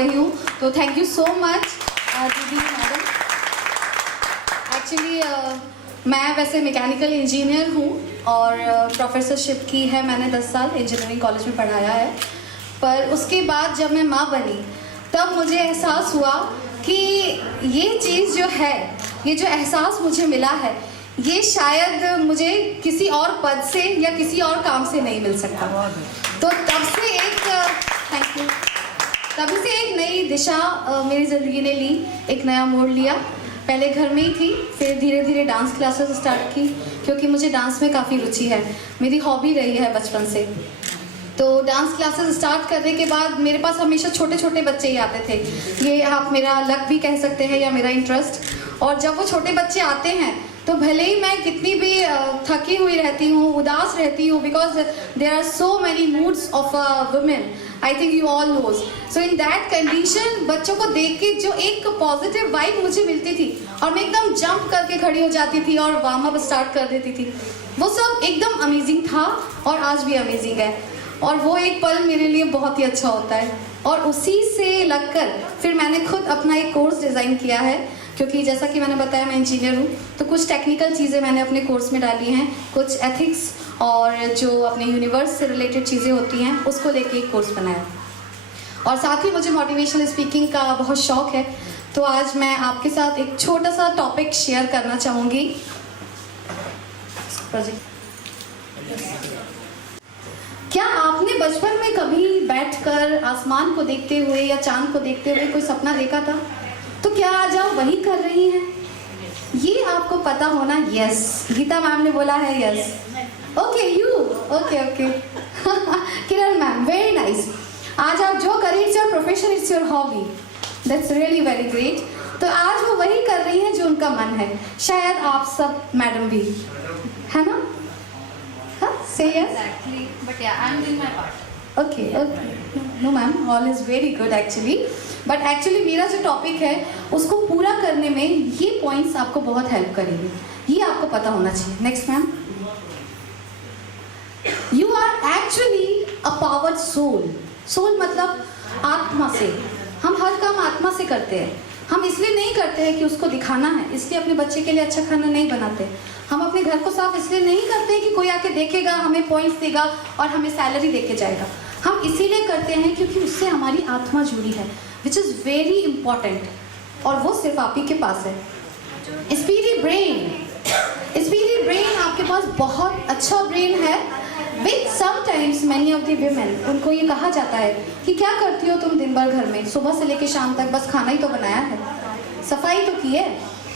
रही हूँ, तो थैंक यू सो मच दीदी मैडम। एक्चुअली मैं वैसे मैकेनिकल इंजीनियर हूँ और प्रोफेसरशिप की है मैंने 10 साल इंजीनियरिंग कॉलेज में पढ़ाया है। पर उसके बाद जब मैं माँ बनी तब मुझे एहसास हुआ कि ये चीज़ जो है, ये जो एहसास मुझे मिला है, ये शायद मुझे किसी और पद से या किसी और काम से नहीं मिल सकता। तो तब से थैंक यू, तभी से एक नई दिशा मेरी ज़िंदगी ने ली, एक नया मोड़ लिया। पहले घर में ही थी, फिर धीरे धीरे डांस क्लासेस स्टार्ट की, क्योंकि मुझे डांस में काफ़ी रुचि है, मेरी हॉबी रही है बचपन से। तो डांस क्लासेस स्टार्ट करने के बाद मेरे पास हमेशा छोटे छोटे बच्चे ही आते थे। ये आप मेरा लक भी कह सकते हैं या मेरा इंटरेस्ट। और जब वो छोटे बच्चे आते हैं तो भले ही मैं कितनी भी थकी हुई रहती हूँ, उदास रहती हूँ, because there are so many moods of women, I think you all knows. So in that condition बच्चों को देख के जो एक पॉजिटिव वाइब मुझे मिलती थी और मैं एकदम जंप करके खड़ी हो जाती थी और वार्म अप स्टार्ट कर देती थी, वो सब एकदम अमेजिंग था और आज भी अमेजिंग है। और वो एक पल मेरे लिए बहुत ही अच्छा होता है। और उसी से लगकर फिर मैंने खुद अपना एक कोर्स डिज़ाइन किया है, क्योंकि जैसा कि मैंने बताया मैं इंजीनियर हूँ, तो कुछ टेक्निकल चीज़ें मैंने अपने कोर्स में डाली हैं, कुछ एथिक्स और जो अपने यूनिवर्स से रिलेटेड चीज़ें होती हैं उसको लेके एक कोर्स बनाया। और साथ ही मुझे मोटिवेशनल स्पीकिंग का बहुत शौक़ है, तो आज मैं आपके साथ एक छोटा सा टॉपिक शेयर करना चाहूँगी। क्या आपने बचपन में कभी बैठकर आसमान को देखते हुए या चांद को देखते हुए कोई सपना देखा था? तो क्या आज आप वही कर रही हैं? ये आपको पता होना। यस, गीता मैम ने बोला है yes. Okay you, okay Kiran ma'am, very nice. आज आप जो करें, it's your profession, it's your hobby, that's really very great. तो आज वो वही कर रही हैं जो उनका मन है। शायद आप सब मैडम भी, है ना? Say yes? Exactly, but yeah, I'm doing my part. Okay. No ma'am, all is very good actually. But actually मेरा जो टॉपिक है उसको पूरा करने में ये पॉइंट्स आपको बहुत हेल्प करेंगे, ये आपको पता होना चाहिए। Next ma'am, you are actually a powered soul. Soul मतलब आत्मा से। हम हर काम आत्मा से करते हैं। हम इसलिए नहीं करते हैं कि उसको दिखाना है, इसलिए अपने बच्चे के लिए अच्छा खाना नहीं बनाते। हम अपने घर को साफ इसलिए नहीं करते कि कोई आके देखेगा, हमें पॉइंट्स देगा और हमें सैलरी देके जाएगा। हम इसीलिए करते हैं क्योंकि उससे हमारी आत्मा जुड़ी है, विच इज़ वेरी इंपॉर्टेंट, और वो सिर्फ आप ही के पास है। स्पिरिट ब्रेन आपके पास बहुत अच्छा ब्रेन है। Which sometimes many of the women, उनको ये कहा जाता है कि क्या करती हो तुम दिन भर घर में, सुबह से लेकर शाम तक बस खाना ही तो बनाया है, सफाई तो की है,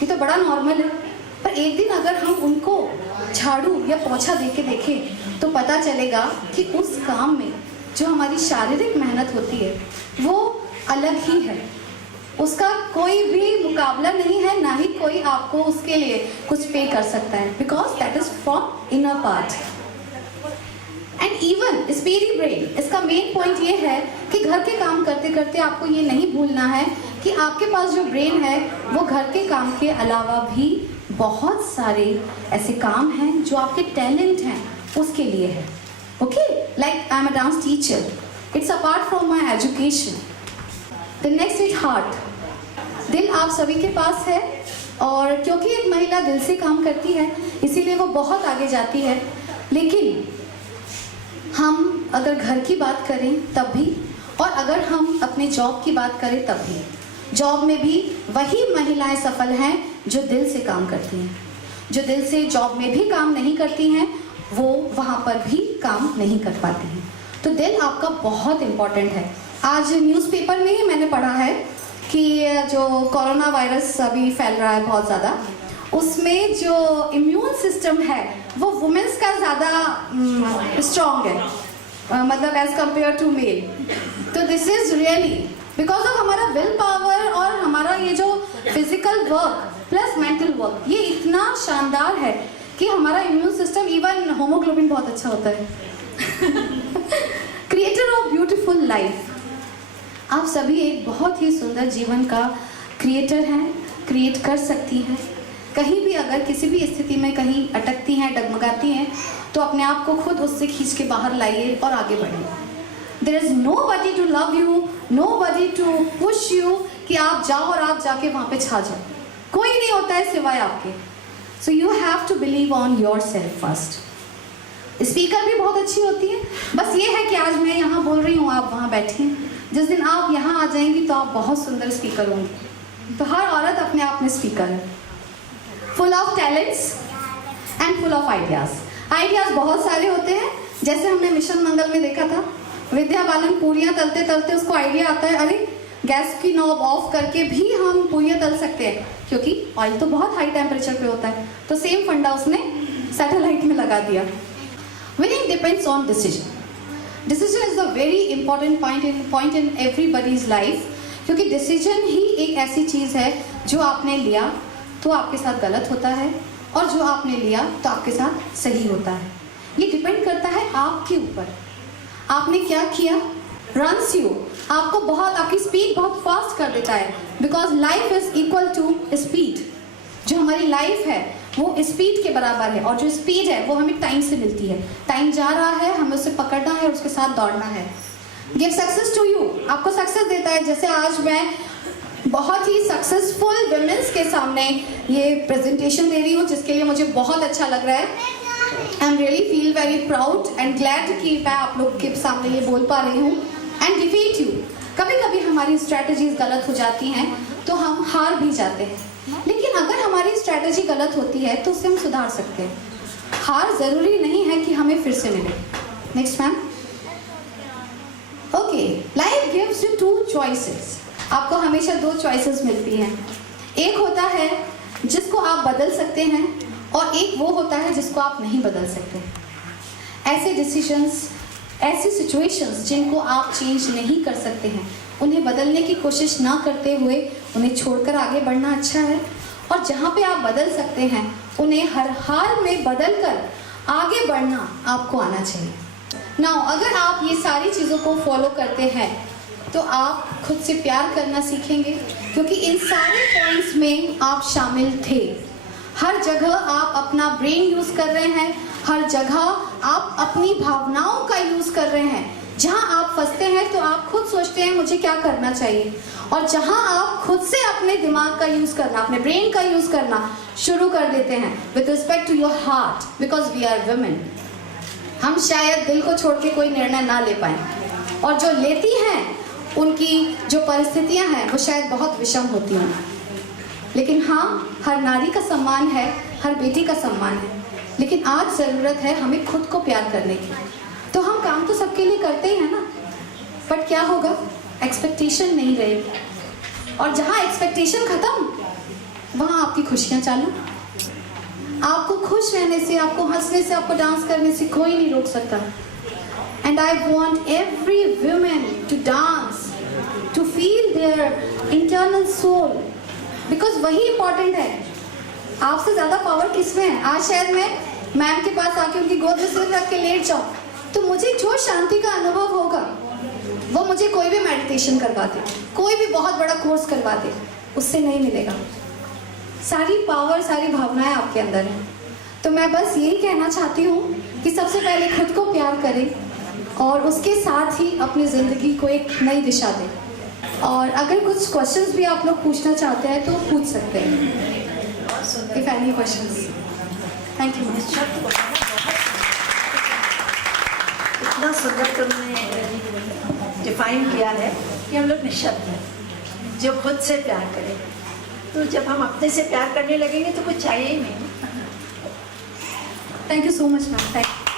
ये तो बड़ा नॉर्मल है। पर एक दिन अगर हम उनको झाड़ू या पोछा दे के देखें तो पता चलेगा कि उस काम में जो हमारी शारीरिक मेहनत होती है वो अलग ही है, उसका कोई भी मुकाबला नहीं है, ना ही कोई आपको उसके लिए कुछ पे कर सकता है, because that is from inner part. And even spirit brain, इसका मेन पॉइंट ये है कि घर के काम करते करते आपको ये नहीं भूलना है कि आपके पास जो ब्रेन है वो घर के काम के अलावा भी बहुत सारे ऐसे काम हैं जो आपके टैलेंट हैं उसके लिए है। Okay, like I am a dance teacher, it's apart from my education. The next is heart. दिल आप सभी के पास है, और क्योंकि एक महिला दिल से काम करती है इसीलिए वो बहुत आगे जाती है। लेकिन हम अगर घर की बात करें तब भी, और अगर हम अपने जॉब की बात करें तब भी, जॉब में भी वही महिलाएं सफल हैं जो दिल से काम करती हैं। जो दिल से जॉब में भी काम नहीं करती हैं वो वहाँ पर भी काम नहीं कर पाती हैं। तो दिल आपका बहुत इम्पॉर्टेंट है। आज न्यूज़पेपर में ही मैंने पढ़ा है कि जो कोरोना वायरस अभी फैल रहा है बहुत ज़्यादा, उसमें जो इम्यून सिस्टम है वो वुमेन्स का ज़्यादा स्ट्रॉन्ग है, मतलब एज कम्पेयर टू मेल। तो this is really because of हमारा विल पावर और हमारा ये जो physical work plus mental work, ये इतना शानदार है कि हमारा इम्यून सिस्टम, इवन होमोग्लोबिन बहुत अच्छा होता है। क्रिएटर ऑफ ब्यूटीफुल लाइफ, आप सभी एक बहुत ही सुंदर जीवन का क्रिएटर हैं, क्रिएट कर सकती हैं। कहीं भी अगर किसी भी स्थिति में कहीं अटकती हैं, डगमगाती हैं, तो अपने आप को खुद उससे खींच के बाहर लाइए और आगे बढ़िए। There is nobody to love you, nobody to push you कि आप जाओ और आप जाके वहाँ पे छा जाओ। कोई नहीं होता है सिवाय आपके। So you have to believe on yourself first. Speaker भी बहुत अच्छी होती है, बस ये है कि आज मैं यहाँ बोल रही हूँ, आप वहाँ बैठी हैं। जिस दिन आप यहाँ आ जाएंगी तो आप बहुत सुंदर स्पीकर होंगी। तो हर औरत अपने आप में स्पीकर है, full of talents and full of ideas. Ideas बहुत सारे होते हैं, जैसे हमने मिशन मंगल में देखा था, विद्या बालन पूरियाँ तलते तलते उसको आइडिया आता है, अरे गैस की नॉब ऑफ करके भी हम पूरियाँ तल सकते हैं, क्योंकि ऑयल तो बहुत हाई टेम्परेचर पे होता है। तो सेम फंडा उसने सैटेलाइट में लगा दिया। Winning depends on decision. Decision is the very important point in everybody's life, क्योंकि डिसीजन ही एक ऐसी चीज़ है जो आपने लिया तो आपके साथ गलत होता है, और जो आपने लिया तो आपके साथ सही होता है। ये डिपेंड करता है आपके ऊपर, आपने क्या किया। रन्स यू, आपको बहुत, आपकी स्पीड बहुत फास्ट कर देता है, because life is equal to speed. जो हमारी लाइफ है वो स्पीड के बराबर है, और जो स्पीड है वो हमें टाइम से मिलती है। टाइम जा रहा है, हमें उसे पकड़ना है और उसके साथ दौड़ना है। गिव सक्सेस टू यू, आपको सक्सेस देता है। जैसे आज मैं बहुत ही सक्सेसफुल वुमेन्स के सामने ये प्रेजेंटेशन दे रही हूँ, जिसके लिए मुझे बहुत अच्छा लग रहा है। I am really feel very proud and glad कि मैं आप लोग के सामने ये बोल पा रही हूँ। एंड डिफीट यू, कभी कभी हमारी स्ट्रैटेजीज गलत हो जाती हैं तो हम हार भी जाते हैं, लेकिन अगर हमारी स्ट्रैटेजी गलत होती है तो उसे हम सुधार सकते हैं। हार ज़रूरी नहीं है कि हमें फिर से मिले। Next ma'am. Okay, life gives you 2 choices. आपको हमेशा 2 चॉइसेस मिलती हैं। एक होता है जिसको आप बदल सकते हैं, और एक वो होता है जिसको आप नहीं बदल सकते। ऐसे डिसीजंस, ऐसी सिचुएशंस जिनको आप चेंज नहीं कर सकते हैं, उन्हें बदलने की कोशिश ना करते हुए उन्हें छोड़कर आगे बढ़ना अच्छा है। और जहाँ पे आप बदल सकते हैं उन्हें हर हाल में बदल कर आगे बढ़ना आपको आना चाहिए। नाउ, अगर आप ये सारी चीज़ों को फॉलो करते हैं तो आप खुद से प्यार करना सीखेंगे, क्योंकि इन सारे पॉइंट्स में आप शामिल थे। हर जगह आप अपना ब्रेन यूज़ कर रहे हैं, हर जगह आप अपनी भावनाओं का यूज़ कर रहे हैं। जहाँ आप फंसते हैं तो आप खुद सोचते हैं मुझे क्या करना चाहिए, और जहाँ आप खुद से अपने दिमाग का यूज़ करना, अपने ब्रेन का यूज़ करना शुरू कर देते हैं with respect to your heart, because we are women. हम शायद दिल को छोड़ के कोई निर्णय ना ले पाएँ, और जो लेती हैं उनकी जो परिस्थितियाँ हैं वो शायद बहुत विषम होती हैं। लेकिन हाँ, हर नारी का सम्मान है, हर बेटी का सम्मान है, लेकिन आज ज़रूरत है हमें खुद को प्यार करने की। तो हम काम तो सबके लिए करते ही हैं ना, बट क्या होगा, एक्सपेक्टेशन नहीं रहेगी, और जहाँ एक्सपेक्टेशन खत्म वहाँ आपकी खुशियाँ चालू। आपको खुश रहने से, आपको हंसने से, आपको डांस करने से कोई नहीं रोक सकता। And I want every women to dance, to feel their internal soul, because वही इंपॉर्टेंट है। आपसे ज़्यादा पावर किसमें है? आज शायद मैं मैम के पास आके उनकी गोद में सिर रख के लेट जाऊँ, तो मुझे जो शांति का अनुभव होगा वो मुझे कोई भी मेडिटेशन करवा दे, कोई भी बहुत बड़ा कोर्स करवा दे, उससे नहीं मिलेगा। सारी पावर, सारी भावनाएं आपके अंदर हैं। तो मैं बस यही कहना चाहती हूँ कि सबसे पहले खुद को प्यार करें, और उसके साथ ही अपनी ज़िंदगी को एक नई दिशा दें। और अगर कुछ क्वेश्चंस भी आप लोग पूछना चाहते हैं तो पूछ सकते हैं, if any questions. Thank you. इतना सुंदर तुमने डिफाइन किया है कि हम लोग निःशब्द हैं, जो खुद से प्यार करें। तो जब हम अपने से प्यार करने लगेंगे तो कुछ चाहिए ही नहीं। Thank you so much ma'am. Thank you.